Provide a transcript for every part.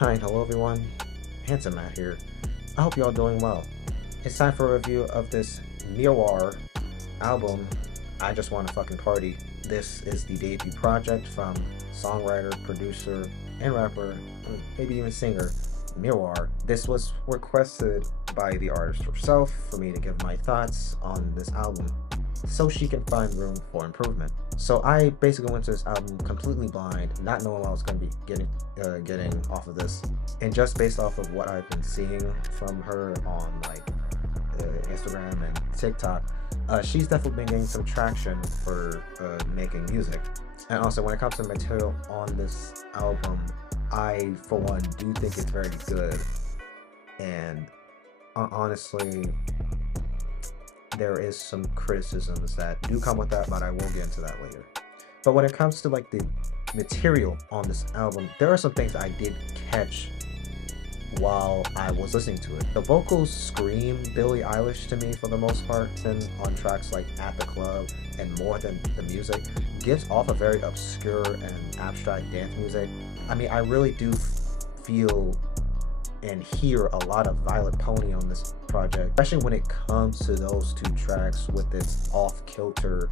Hi, hello everyone. Handsome Matt here. I hope you're all doing well. It's time for a review of this MIRRAR album, I Just Wanna Fucking Party. This is the debut project from songwriter, producer, and rapper, maybe even singer, MIRRAR. This was requested by the artist herself for me to give my thoughts on this album so she can find room for improvement. So I basically went to this album completely blind, not knowing what I was going to be getting off of this, and just based off of what I've been seeing from her on Instagram and TikTok, she's definitely been getting some traction for making music. And also, when it comes to material on this album, I, for one, do think it's very good. And honestly, there is some criticisms that do come with that, but I will get into that later. But when it comes to like the material on this album, there are some things I did catch while I was listening to it. The vocals scream Billie Eilish to me for the most part, and on tracks like At the Club and More Than the Music, gives off a very obscure and abstract dance music. I mean, I really do feel and hear a lot of Violet Pony on this project, especially when it comes to those two tracks with its off-kilter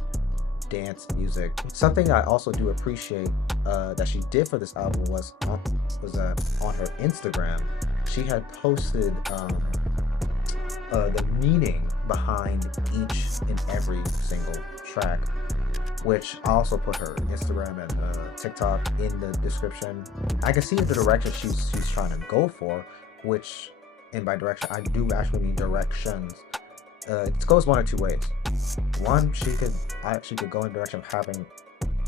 dance music. Something I also do appreciate that she did for this album was on her Instagram, she had posted the meaning behind each and every single track, which I also put her Instagram and TikTok in the description. I can see the direction she's trying to go for, which, and by direction, I do actually mean directions. It goes one or two ways. One, she could go in the direction of having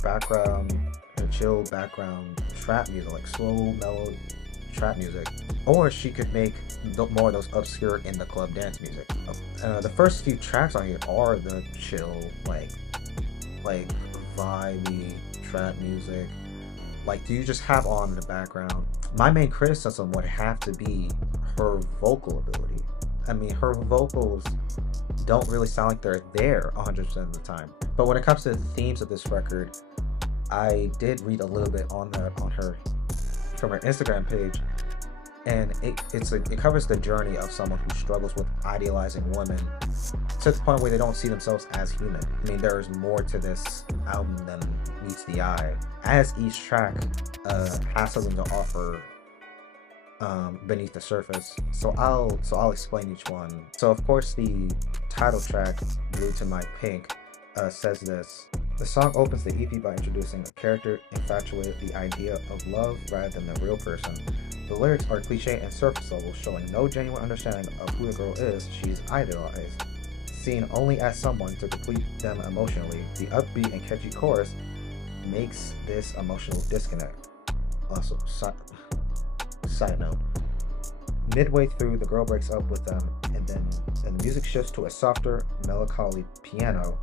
background and chill background trap music, like slow, mellow trap music, or she could make more of those obscure in the club dance music. The first few tracks on here are the chill, like vibey trap music, like you just have on in the background. My main criticism would have to be her vocal ability. I mean, her vocals don't really sound like they're there 100% of the time. But when it comes to the themes of this record, I did read a little bit on her from her Instagram page, and it covers the journey of someone who struggles with idealizing women to the point where they don't see themselves as human. I mean, there's more to this album than meets the eye, as each track has something to offer beneath the surface. So I'll explain each one. So of course, the title track, Glued to My Pink, says this: the song opens the EP by introducing a character infatuated with the idea of love rather than the real person. The lyrics are cliche and surface level, showing no genuine understanding of who the girl is she's idolized, seen only as someone to complete them emotionally. The upbeat and catchy chorus makes this emotional disconnect. Also, side note, midway through, the girl breaks up with them, and the music shifts to a softer, melancholy piano.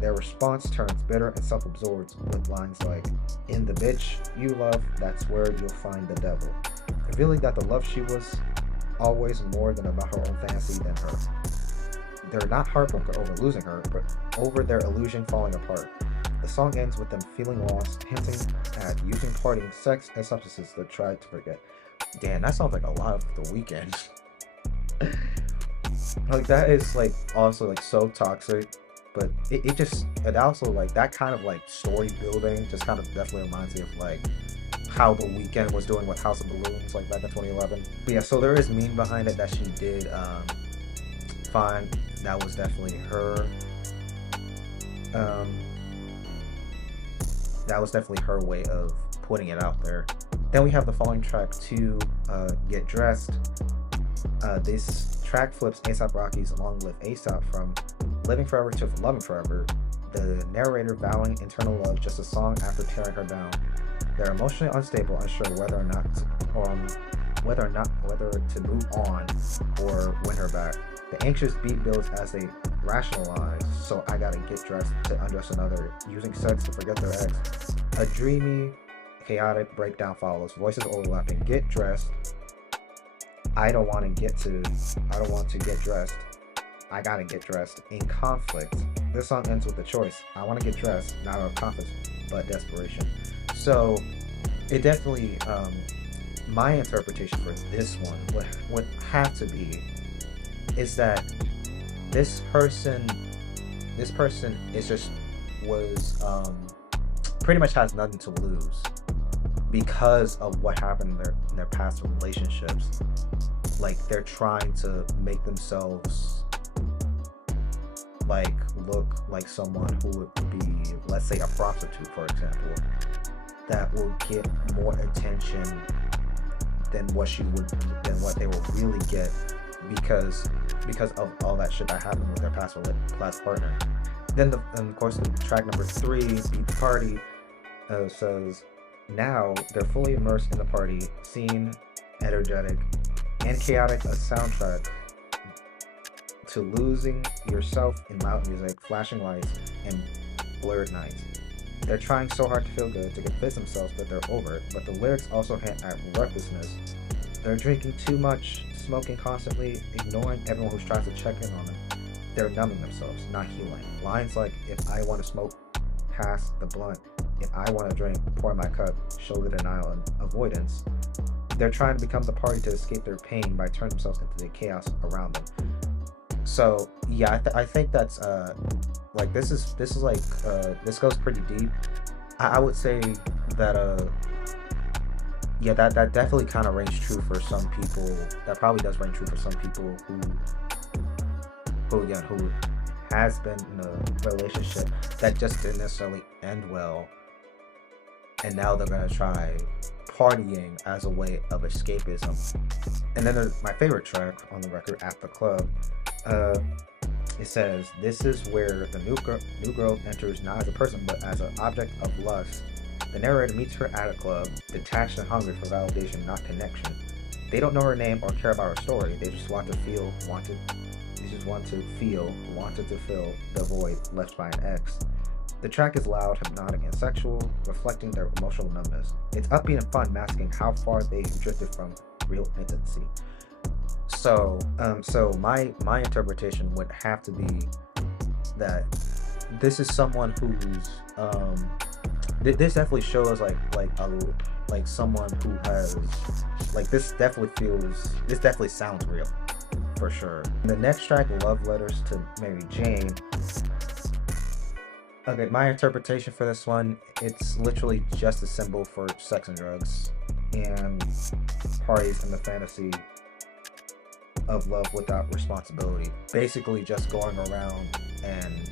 Their response turns bitter and self-absorbed with lines like, "In the bitch you love, that's where you'll find the devil," revealing that the love she was always more than about her own fantasy than her. They're not heartbroken over losing her, but over their illusion falling apart. The song ends with them feeling lost, hinting at using partying, sex, and substances to try to forget. Damn, that sounds like a lot of The Weeknd. Like, that is like also like so toxic, but it also like that kind of like story building just kind of definitely reminds me of like how The Weeknd was doing with House of Balloons like back in 2011. But yeah, so there is meaning behind it that she did find. That was definitely her. That was definitely her way of putting it out there. Then we have the following track, to Get Dressed. This track flips A$AP Rocky's Long Live A$AP from living forever to loving forever, the narrator vowing internal love just a song after tearing her down. They're emotionally unstable, unsure whether to move on or win her back. The anxious beat builds as they rationalize, so I gotta get dressed to undress another, using sex to forget their ex. A dreamy, chaotic breakdown follows, voices overlapping. Get dressed. I don't want to get dressed. I gotta get dressed. In conflict. This song ends with a choice. I want to get dressed, not out of conflict, but desperation. So it definitely my interpretation for this one would have to be is that this person is just was pretty much has nothing to lose because of what happened in their past relationships. Like they're trying to make themselves like look like someone who would be, let's say, a prostitute, for example, that will get more attention than what they will really get because of all that shit that happened with their past partner. Then of course the track number 3, Beat the Party, says now they're fully immersed in the party scene, energetic and chaotic, a soundtrack to losing yourself in loud music, flashing lights, and blurred nights. They're trying so hard to feel good, to convince themselves that they're over it, but the lyrics also hint at recklessness. They're drinking too much, smoking constantly, ignoring everyone who's trying to check in on them. They're numbing themselves, not healing. Lines like, if I want to smoke, pass the blunt. If I want to drink, pour my cup, show the denial and avoidance. They're trying to become the party to escape their pain by turning themselves into the chaos around them. So yeah, I think that's like this is like this goes pretty deep. I would say that yeah, that definitely kind of rings true for some people. That probably does ring true for some people who has been in a relationship that just didn't necessarily end well, and now they're gonna try partying as a way of escapism. And then there's my favorite track on the record, At the Club. It says, this is where the new girl enters not as a person but as an object of lust. The narrator meets her at a club, detached and hungry for validation, not connection. They don't know her name or care about her story. They just want to wanted to fill the void left by an ex. The track is loud, hypnotic, and sexual, reflecting their emotional numbness. It's upbeat and fun, masking how far they've drifted from real intimacy. So my interpretation would have to be that this is someone who's this definitely shows like someone who has like this definitely sounds real for sure. The next track, Love Letters to Mary Jane. Okay, my interpretation for this one, it's literally just a symbol for sex and drugs and parties and the fantasy of love without responsibility. Basically just going around and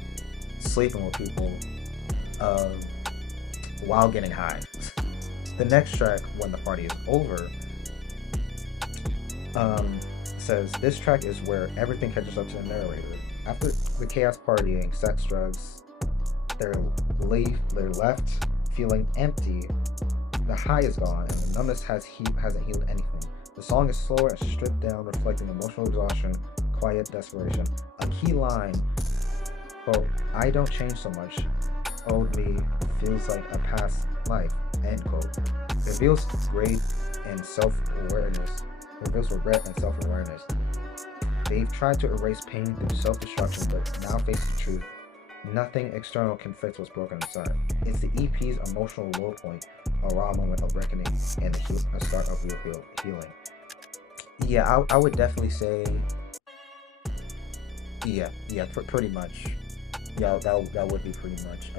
sleeping with people while getting high. The next track, When the Party is Over, says this track is where everything catches up to the narrator. After the chaos, partying, sex, drugs, they're left feeling empty. The high is gone and the numbness hasn't healed anything. The song is slower and stripped down, reflecting emotional exhaustion, quiet desperation. A key line, quote, I don't change so much. Old me feels like a past life, end quote. Reveals regret and self-awareness. They've tried to erase pain through self-destruction, but now face the truth. Nothing external can fix what's broken inside. It's the EP's emotional low point, a raw moment of reckoning, and a start of real healing. Yeah, I would definitely say, pretty much. Yeah, that would be pretty much.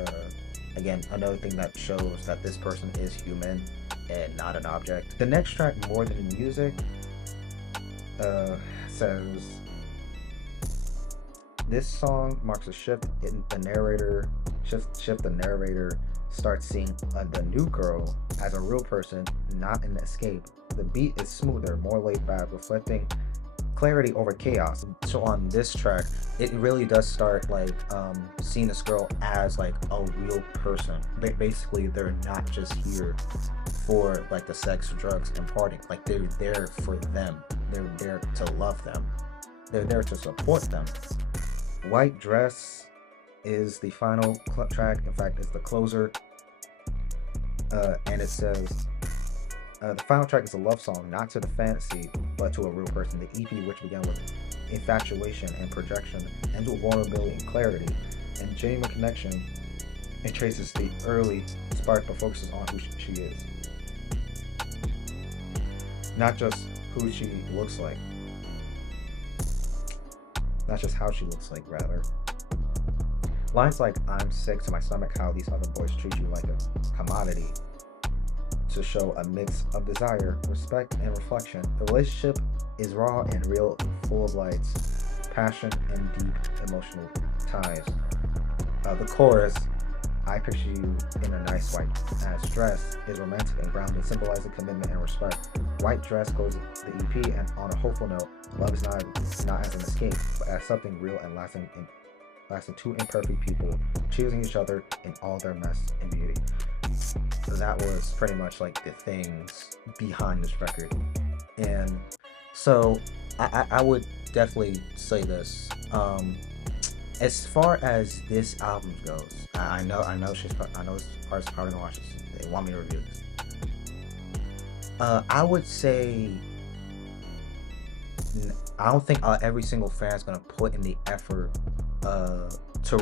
Again, another thing that shows that this person is human and not an object. The next track, More Than Music, says, this song marks a shift in the narrator. The narrator starts seeing the new girl as a real person, not an escape. The beat is smoother, more laid back, reflecting clarity over chaos. So on this track, it really does start like seeing this girl as like a real person. Basically, they're not just here for like the sex, drugs, and partying. Like they're there for them. They're there to love them. They're there to support them. White Dress is the final track. In fact, it's the closer. And it says, the final track is a love song, not to the fantasy, but to a real person. The EP, which began with infatuation and projection, ends with vulnerability and clarity, and genuine connection. It traces the early spark, but focuses on who she is. not just who she looks like, not just how she looks like, rather. Lines like, I'm sick to my stomach how these other boys treat you like a commodity, to show a mix of desire, respect, and reflection. The relationship is raw and real, full of lights, passion, and deep emotional ties. The chorus, I picture you in a nice white ass dress, is romantic and grounded, symbolizing commitment and respect. White dress goes the EP, and on a hopeful note, love is not as an escape, but as something real and lasting two imperfect people choosing each other in all their mess and beauty. That was pretty much like the things behind this record. And so I would definitely say this. As far as this album goes, I know this artist probably gonna watch this. They want me to review this. I would say I don't think every single fan is gonna put in the effort to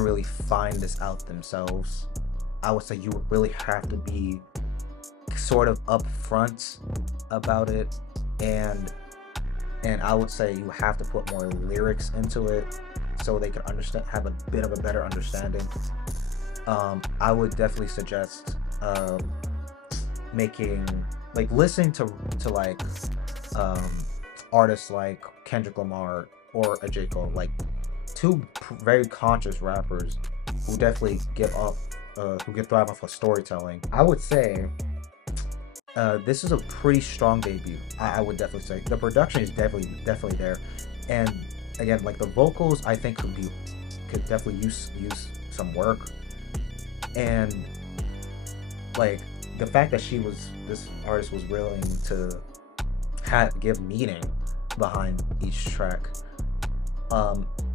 really find this out themselves. I would say you would really have to be sort of upfront about it, and I would say you have to put more lyrics into it so they can have a bit of a better understanding. I would definitely suggest listening to like artists like Kendrick Lamar or a J. Cole, like two very conscious rappers who definitely who can thrive off of storytelling. I would say this is a pretty strong debut. I would definitely say the production is definitely there, and again, like the vocals, I think could definitely use some work, and like the fact that this artist was willing to give meaning behind each track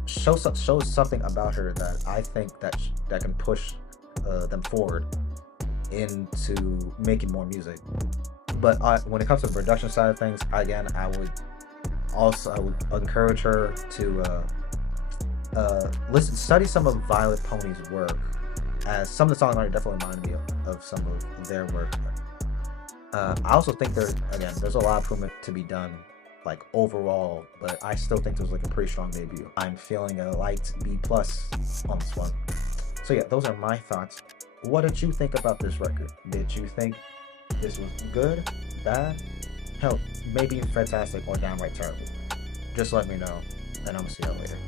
shows something about her that I think that can push them forward into making more music. But when it comes to the production side of things, again, I would encourage her to study some of Violet Pony's work, as some of the songs definitely remind me of some of their work. I also think there's a lot of improvement to be done, like overall, but I still think there's like a pretty strong debut. I'm feeling a light B+ on this one. So yeah, those are my thoughts. What did you think about this record? Did you think this was good, bad, hell, maybe fantastic, or downright terrible? Just let me know, and I'm gonna see y'all later.